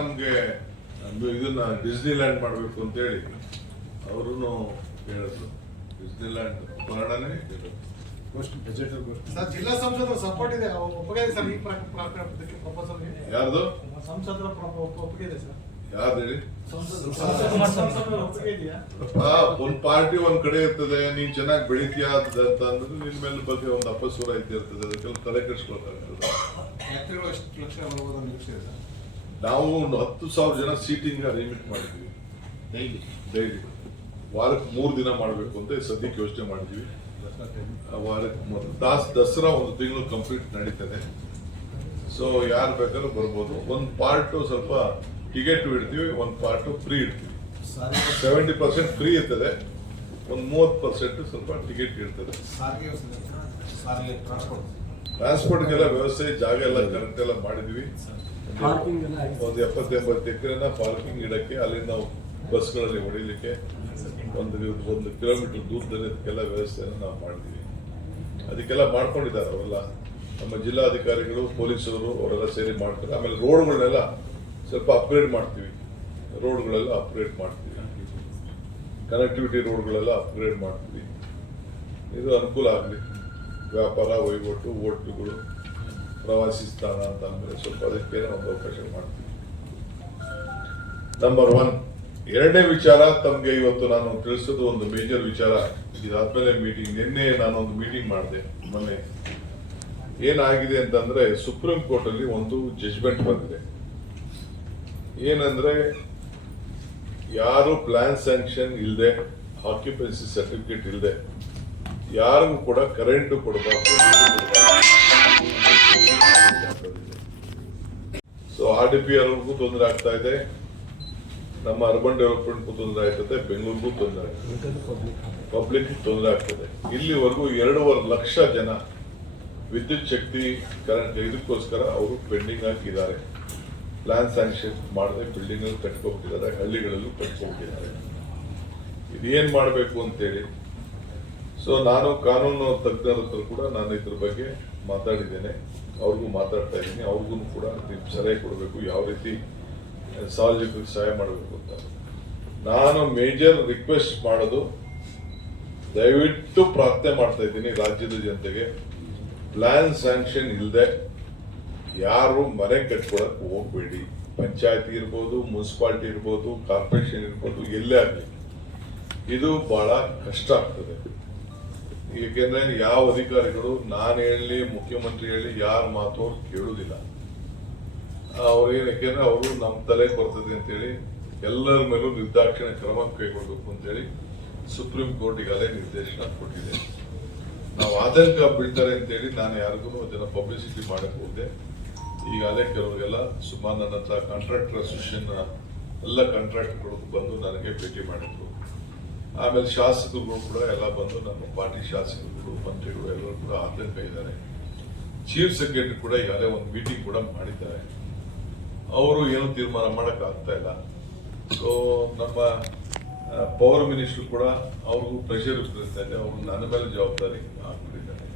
ನಮ್ಗೆ ಇದನ್ನ ಡಿಸ್ನಿಲ್ಯಾಂಡ್ ಮಾಡ್ಬೇಕು ಅಂತೇಳಿ ಅವರು ಹೇಳಿದ್ರು. ಡಿಸ್ನಿ ಲ್ಯಾಂಡ್ ಕುಮಾರಣ್ಣನೇ ಹೇಳಿದ್ರು. ಬಜೆಟ್ ಸರ್ ಜಿಲ್ಲಾ ಸಂಸದರ ಸಪೋರ್ಟ್ ಇದೆ. ಅವ್ರು ಒಪ್ಪಿಗೆ ಇದೆ ಸರ್ ಈ ಪ್ರಪೋಸಲ್ಗೆ ಯಾರ್ದು? ಸಂಸದರ ಒಪ್ಪಿಗೆ ಇದೆ ಸರ್. ಒಂದ್ ಪಾರ್ಟಿ ಒಂದ್ ಕಡೆ ಇರ್ತದೆ ನೀನ್ ಚೆನ್ನಾಗಿ ಬೆಳಿತೀಯ ಅಂತ ಅಂದ್ರೆ ನಿನ್ ಮೇಲೆ ಬಗ್ಗೆ ಒಂದು ಅಪಸ್ವರ ಐತಿ ಇರ್ತದೆ. ಅದಕ್ಕೆಲ್ಲ ತಲೆ ಕೆಡಿಸ್ಕೊಳ್ತಾರೆ ನಾವು ಒಂದು ಹತ್ತು ಸಾವಿರ ಜನ ಸೀಟಿಂಗ್ ಅರೇಂಜ್ಮೆಂಟ್ ಮಾಡಿದ್ವಿ. ಡೈಲಿ ಡೈಲಿ ವಾರಕ್ಕೆ ಮೂರು ದಿನ ಮಾಡಬೇಕು ಅಂತ ಸದ್ಯಕ್ಕೆ ಯೋಚನೆ ಮಾಡಿದ್ವಿ. ವಾರಕ್ಕೆ ಮೊದಲು ದಾಸ್ ದಸರಾ ಒಂದು ತಿಂಗಳು ಕಂಪ್ಲೀಟ್ ನಡೀತದೆ. ಸೊ ಯಾರು ಬೇಕಾದ್ರೂ ಬರ್ಬೋದು. ಒಂದು ಪಾರ್ಟ್ ಸ್ವಲ್ಪ ಟಿಕೆಟ್ ಇಡ್ತೀವಿ ಒಂದು ಪಾರ್ಟ್ ಫ್ರೀ ಇಡ್ತೀವಿ. ಸೆವೆಂಟಿ ಪರ್ಸೆಂಟ್ ಫ್ರೀ ಇರ್ತದೆ. ಒಂದು ಮೂವತ್ತು ಪರ್ಸೆಂಟ್ ಸ್ವಲ್ಪ ಟಿಕೆಟ್ ಇರ್ತದೆ. ಸಾರಿಗೆ ಸಾರಿಗೆ ಟ್ರಾನ್ಸ್ಪೋರ್ಟ್ ಟ್ರಾನ್ಸ್ಪೋರ್ಟ್ಗೆಲ್ಲ ವ್ಯವಸ್ಥೆ ಜಾಗ ಎಲ್ಲ ಕರೆಕ್ಟ್ ಎಲ್ಲ ಮಾಡಿದ್ವಿ. ಒಂದು ಎಪ್ಪತ್ತು ಎಂಬತ್ತು ಎಕರೆನ ಪಾರ್ಕಿಂಗ್ ಇಡಕ್ಕೆ ಅಲ್ಲಿ ನಾವು ಬಸ್ಗಳಲ್ಲಿ ಹೊಡಿಲಿಕ್ಕೆ ಒಂದು ಒಂದು ಕಿಲೋಮೀಟರ್ ದೂರದಲ್ಲಿ ಅದಕ್ಕೆಲ್ಲ ವ್ಯವಸ್ಥೆಯನ್ನು ನಾವು ಮಾಡಿದ್ವಿ. ಅದಕ್ಕೆಲ್ಲ ಮಾಡ್ಕೊಂಡಿದ್ದಾರೆ ಅವರೆಲ್ಲ. ನಮ್ಮ ಜಿಲ್ಲಾಧಿಕಾರಿಗಳು ಪೊಲೀಸರು ಅವರೆಲ್ಲ ಸೇರಿ ಮಾಡ್ತಾರೆ. ಆಮೇಲೆ ರೋಡ್ಗಳನ್ನೆಲ್ಲ ಸ್ವಲ್ಪ ಅಪ್ಗ್ರೇಡ್ ಮಾಡ್ತೀವಿ. ರೋಡ್ಗಳೆಲ್ಲ ಅಪ್ಗ್ರೇಡ್ ಮಾಡ್ತೀವಿ. ಕನೆಕ್ಟಿವಿಟಿ ರೋಡ್ಗಳೆಲ್ಲ ಅಪ್ಗ್ರೇಡ್ ಮಾಡ್ತೀವಿ. ಇದು ಅನುಕೂಲ ಆಗಲಿ. ವ್ಯಾಪಾರ ವಹಿವಾಟು ಓಟುಗಳು ಪ್ರವಾಸಿ ಸ್ಥಾನ ಅಂತ ಅಂದ್ರೆ ಸ್ವಲ್ಪ ಅದಕ್ಕೆ ಒಂದು ಅವಕಾಶ ಮಾಡ್ತೀವಿ. ನಂಬರ್ ಒನ್ ಎರಡನೇ ವಿಚಾರ ತಮಗೆ ಇವತ್ತು ನಾನು ತಿಳಿಸೋದು ಒಂದು ಮೇಜರ್ ವಿಚಾರ. ಇದಾದ್ಮೇಲೆ ಮೀಟಿಂಗ್ ನಿನ್ನೆ ನಾನು ಒಂದು ಮೀಟಿಂಗ್ ಮಾಡಿದೆ ಮೊನ್ನೆ. ಏನಾಗಿದೆ ಅಂತಂದ್ರೆ ಸುಪ್ರೀಂ ಕೋರ್ಟ್ ಅಲ್ಲಿ ಒಂದು ಜಜ್ಮೆಂಟ್ ಬಂದಿದೆ. ಏನಂದ್ರೆ ಯಾರು ಪ್ಲಾನ್ ಸ್ಯಾಂಕ್ಷನ್ ಇಲ್ಲದೆ ಆಕ್ಯುಪೆನ್ಸಿ ಸರ್ಟಿಫಿಕೇಟ್ ಇಲ್ಲದೆ ಯಾರಿಗೂ ಕೂಡ ಕರೆಂಟ್ ಕೊಡಬಾರ್ದು ಸೊ ಆರ್ ಡಿ ಪಿ ಅವ್ರಿಗೂ ತೊಂದರೆ ಆಗ್ತಾ ಇದೆ. ನಮ್ಮ ಅರ್ಬನ್ ಡೆವಲಪ್ಮೆಂಟ್ಗೂ ತೊಂದರೆ ಆಗ್ತದೆ ಬೆಂಗಳೂರಿಗೂ ತೊಂದರೆ ಆಗ್ತದೆ. ಪಬ್ಲಿಕ್ ತೊಂದರೆ ಆಗ್ತದೆ. ಇಲ್ಲಿವರೆಗೂ ಎರಡೂವರೆ ಲಕ್ಷ ಜನ ವಿದ್ಯುತ್ ಶಕ್ತಿ ಕರೆಂಟ್ ಇದಕ್ಕೋಸ್ಕರ ಅವರು ಪೆಂಡಿಂಗ್ ಹಾಕಿದ್ದಾರೆ ಪ್ಲಾನ್ ಸ್ಯಾಂಕ್ಷನ್ ಮಾಡದೆ ಬಿಲ್ಡಿಂಗ್ ಕಟ್ಕೊಂಡ್ಬಿಟ್ಟಿದ್ದಾರೆ ಹಳ್ಳಿಗಳಲ್ಲೂ ಕಟ್ಕೋಗ್ತಿದ್ದಾರೆ ಇದೇನ್ ಮಾಡಬೇಕು ಅಂತೇಳಿ ಸೊ ನಾನು ಕಾನೂನು ತಜ್ಞರ ಹತ್ರ ಕೂಡ ನಾನು ಇದ್ರ ಬಗ್ಗೆ ಮಾತಾಡಿದ್ದೇನೆ. ಅವ್ರಿಗೂ ಮಾತಾಡ್ತಾ ಇದ್ದೀನಿ. ಅವ್ರಿಗೂ ಕೂಡ ನೀವು ಸಲಹೆ ಕೊಡಬೇಕು. ಯಾವ ರೀತಿ ಸಾರ್ವಜನಿಕರಿಗೆ ಸಹಾಯ ಮಾಡಬೇಕು ಅಂತ. ನಾನು ಮೇಜರ್ ರಿಕ್ವೆಸ್ಟ್ ಮಾಡೋದು, ದಯವಿಟ್ಟು ಪ್ರಾರ್ಥನೆ ಮಾಡ್ತಾ ಇದ್ದೀನಿ ರಾಜ್ಯದ ಜನತೆಗೆ. ಪ್ಲಾನ್ ಸ್ಯಾಂಕ್ಷನ್ ಇಲ್ಲದೆ ಯಾರು ಮನೆ ಕಟ್ಕೊಳಕ್ಕೆ ಹೋಗ್ಬೇಡಿ. ಪಂಚಾಯತಿ ಇರ್ಬೋದು, ಮುನ್ಸಿಪಾಲ್ಟಿ ಇರ್ಬೋದು, ಕಾರ್ಪೊರೇಷನ್ ಇರ್ಬೋದು, ಎಲ್ಲೇ ಆಗಲಿ. ಇದು ಬಹಳ ಕಷ್ಟ ಆಗ್ತದೆ. ಏಕೆಂದ್ರೆ ಯಾವ ಅಧಿಕಾರಿಗಳು, ನಾನು ಹೇಳಿ, ಮುಖ್ಯಮಂತ್ರಿ ಹೇಳಿ, ಯಾರ ಮಾತು ಅವ್ರು ಕೇಳುವುದಿಲ್ಲ ಅವ್ರು ಏನ್ ಯಾಕೆಂದ್ರೆ ಅವರು ನಮ್ಮ ತಲೆ ಬರ್ತದೆ ಅಂತೇಳಿ ಎಲ್ಲರ ಮೇಲೂ ನಿರ್ದಾಕ್ಷಿಣ್ಯ ಕ್ರಮ ಕೈಗೊಳ್ಬೇಕು ಅಂತೇಳಿ ಸುಪ್ರೀಂ ಕೋರ್ಟ್ ಈಗಾಗಲೇ ನಿರ್ದೇಶನ ಕೊಟ್ಟಿದೆ. ನಾವು ಆತಂಕ ಬೀಳ್ತಾರೆ ಅಂತೇಳಿ ನಾನು ಯಾರಿಗೂ ಅದನ್ನ ಪಬ್ಲಿಸಿಟಿ ಮಾಡಕ್ಕೆ ಹೋದೆ ಈಗಾಗಲೇ ಕೆಲವರಿಗೆಲ್ಲ ಸುಮಾರು ನನ್ನ ಹತ್ರ ಕಾಂಟ್ರಾಕ್ಟರ್ ಅಸೋಸಿಯೇಷನ್ ಎಲ್ಲ ಕಾಂಟ್ರಾಕ್ಟ್ಗಳು ಬಂದು ನನಗೆ ಭೇಟಿ ಮಾಡಿದ್ರು. ಆಮೇಲೆ ಶಾಸಕರು ಕೂಡ ಎಲ್ಲ ಬಂದು ನಮ್ಮ ಪಾರ್ಟಿ ಶಾಸಕರುಗಳು, ಮಂತ್ರಿಗಳು ಎಲ್ಲರೂ ಕೂಡ ಆತಂಕ ಇದ್ದಾರೆ. ಚೀಫ್ ಸೆಕ್ರೆಟರಿ ಕೂಡ ಈಗಾಗಲೇ ಒಂದು ಮೀಟಿಂಗ್ ಕೂಡ ಮಾಡಿದ್ದಾರೆ. ಅವರು ಏನು ತೀರ್ಮಾನ ಮಾಡಕ್ ಆಗ್ತಾ ಇಲ್ಲ. ಸೊ ನಮ್ಮ ಪವರ್ ಮಿನಿಸ್ಟರ್ ಕೂಡ ಅವ್ರಿಗೂ ಪ್ರೆಷರ್ ಇರ್ತಾ ಇದೆ ಅವ್ರು ನನ್ನ ಮೇಲೆ ಜವಾಬ್ದಾರಿ ಹಾಕ್ಬಿಟ್ಟಿದ್ದಾರೆ.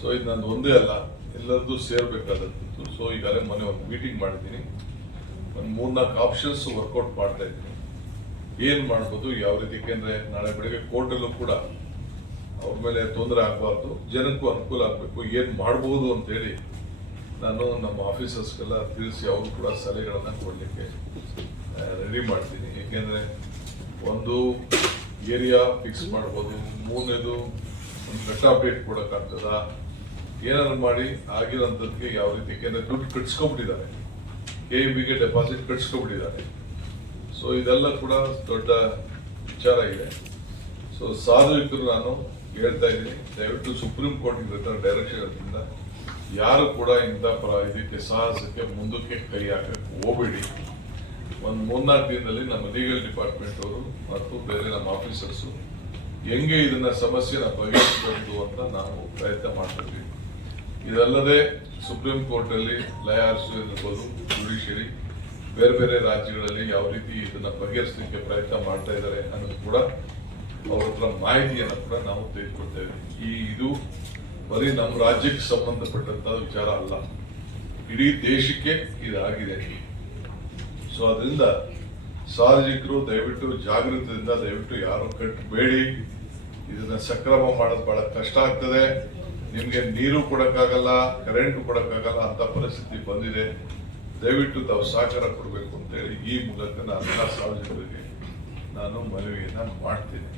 ಸೊ ಇದು ನಾನು ಒಂದೇ ಅಲ್ಲ, ಎಲ್ಲರದ್ದು ಸೇರ್ಬೇಕಾದದ್ದು. ಸೊ ಈಗಾಗಲೇ ಮೊನ್ನೆ ಒಂದು ಮೀಟಿಂಗ್ ಮಾಡಿದ್ದೀನಿ. ಒಂದು ಮೂರ್ನಾಲ್ಕು ಆಪ್ಷನ್ಸ್ ವರ್ಕೌಟ್ ಮಾಡ್ತಾ ಇದ್ದೀನಿ. ಏನ್ ಮಾಡ್ಬೋದು, ಯಾವ ರೀತಿ ಯಾಕೆಂದ್ರೆ ನಾಳೆ ಬೆಳಿಗ್ಗೆ ಕೋರ್ಟಲ್ಲೂ ಕೂಡ ಅವ್ರ ಮೇಲೆ ತೊಂದರೆ ಆಗಬಾರ್ದು, ಜನಕ್ಕೂ ಅನುಕೂಲ ಆಗಬೇಕು, ಏನ್ ಅಂತ ಹೇಳಿ ನಾನು ನಮ್ಮ ಆಫೀಸರ್ಸ್ಗೆಲ್ಲ ತಿಳಿಸಿ ಅವರು ಕೂಡ ಸಲಹೆಗಳನ್ನ ಕೊಡ್ಲಿಕ್ಕೆ ರೆಡಿ ಮಾಡ್ತೀನಿ. ಏಕೆಂದ್ರೆ ಒಂದು ಏರಿಯಾ ಫಿಕ್ಸ್ ಮಾಡ್ಬೋದು, ಮೂರನೇದು ಒಂದು ಬೆಟ್ಟ ಅಪ್ಡೇಟ್ ಕೊಡಕ್ಕಾಗ್ತದ ಏನಾದ್ರು ಮಾಡಿ ಆಗಿರೋಂಥದ್ಗೆ ಯಾವ ರೀತಿ ಯಾಕೆಂದ್ರೆ ದುಡ್ಡು ಕಟ್ಸ್ಕೊಂಡ್ಬಿಟ್ಟಿದ್ದಾರೆ. ಕೆ ಬಿಗೆ ಡೆಪಾಸಿಟ್ ಕಟ್ಸ್ಕೊಂಡ್ಬಿಟ್ಟಿದ್ದಾರೆ. ಸೊ ಇದೆಲ್ಲ ಕೂಡ ದೊಡ್ಡ ವಿಚಾರ ಇದೆ. ಸೊ ಸಾರ್ವಜನಿಕರು ನಾನು ಹೇಳ್ತಾ ಇದ್ದೀನಿ, ದಯವಿಟ್ಟು ಸುಪ್ರೀಂ ಕೋರ್ಟ್ ಇರೋ ಡೈರೆಕ್ಷನ್ ಇರೋದ್ರಿಂದ ಯಾರು ಕೂಡ ಇಂಥ ಪ್ರ, ಇದಕ್ಕೆ ಸಾಹಸಕ್ಕೆ ಮುಂದಕ್ಕೆ ಕೈ ಹಾಕಕ್ಕೆ ಹೋಗಬೇಡಿ. ಒಂದು ಮೂರ್ನಾಲ್ಕು ದಿನದಲ್ಲಿ ನಮ್ಮ ಲೀಗಲ್ ಡಿಪಾರ್ಟ್ಮೆಂಟ್ ಅವರು ಮತ್ತು ಬೇರೆ ನಮ್ಮ ಆಫೀಸರ್ಸು ಹೆಂಗೆ ಇದನ್ನ ಸಮಸ್ಯೆನ ಬಗೆಹರಿಸಬಹುದು ಅಂತ ನಾವು ಪ್ರಯತ್ನ ಮಾಡ್ತೀವಿ ಇದಲ್ಲದೆ ಸುಪ್ರೀಂ ಕೋರ್ಟ್ ಅಲ್ಲಿ ಲಯಾರ್ಸು ಇರ್ಬೋದು ಜುಡಿಷಿಯರಿ ಬೇರೆ ಬೇರೆ ರಾಜ್ಯಗಳಲ್ಲಿ ಯಾವ ರೀತಿ ಇದನ್ನ ಬಗೆಹರಿಸಲಿಕ್ಕೆ ಪ್ರಯತ್ನ ಮಾಡ್ತಾ ಇದ್ದಾರೆ ಅನ್ನೋದು ಕೂಡ ಅವ್ರ ಹತ್ರ ಮಾಹಿತಿಯನ್ನು ಕೂಡ ನಾವು ತೆಗೆದುಕೊಳ್ತೇವೆ ಈ ಇದು ಬರೀ ನಮ್ಮ ರಾಜ್ಯಕ್ಕೆ ಸಂಬಂಧಪಟ್ಟಂತ ವಿಚಾರ ಅಲ್ಲ. ಇಡೀ ದೇಶಕ್ಕೆ ಇದಾಗಿದೆ. ಸೊ ಅದರಿಂದ ಸಾರ್ವಜನಿಕರು ದಯವಿಟ್ಟು ಜಾಗೃತದಿಂದ ದಯವಿಟ್ಟು ಯಾರು ಕಟ್ಟಬೇಡಿ. ಇದನ್ನ ಸಕ್ರಮ ಮಾಡೋದು ಬಹಳ ಕಷ್ಟ ಆಗ್ತದೆ. ನಿಮ್ಗೆ ನೀರು ಕೊಡಕ್ಕಾಗಲ್ಲ ಕರೆಂಟ್ ಕೊಡಕ್ಕಾಗಲ್ಲ ಅಂತ ಪರಿಸ್ಥಿತಿ ಬಂದಿದೆ. ದಯವಿಟ್ಟು ತಾವು ಸಹಕಾರ ಕೊಡಬೇಕು ಅಂತೇಳಿ ಈ ಮೂಲಕ ನಾನು ಸಾರ್ವಜನಿಕರಿಗೆ ನಾನು ಮನವಿಯನ್ನು ಮಾಡ್ತೀನಿ.